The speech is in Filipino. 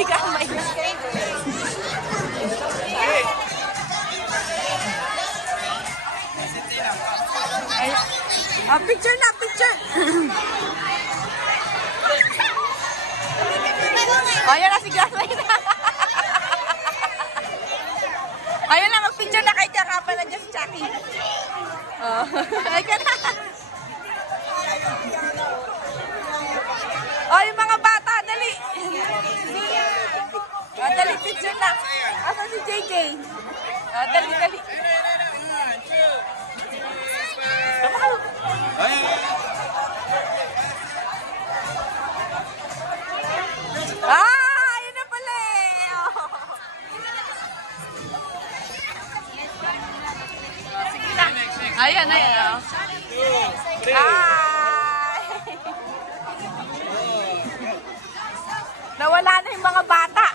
Gamay na. Ay, picture na, picture. Ayan na si Gamay na. Ayan na, mag-picture na kay Chaka na dyan si Chucky. Oh, ay ka na. Oh, yung mga bata, dali. Oh, dali, picture na. Asan si JJ? Oh, dali, dali. Ah, ayun na pala eh. Oh. Sige na. Ayan, ayan. Hi! Nawala na yung mga bata.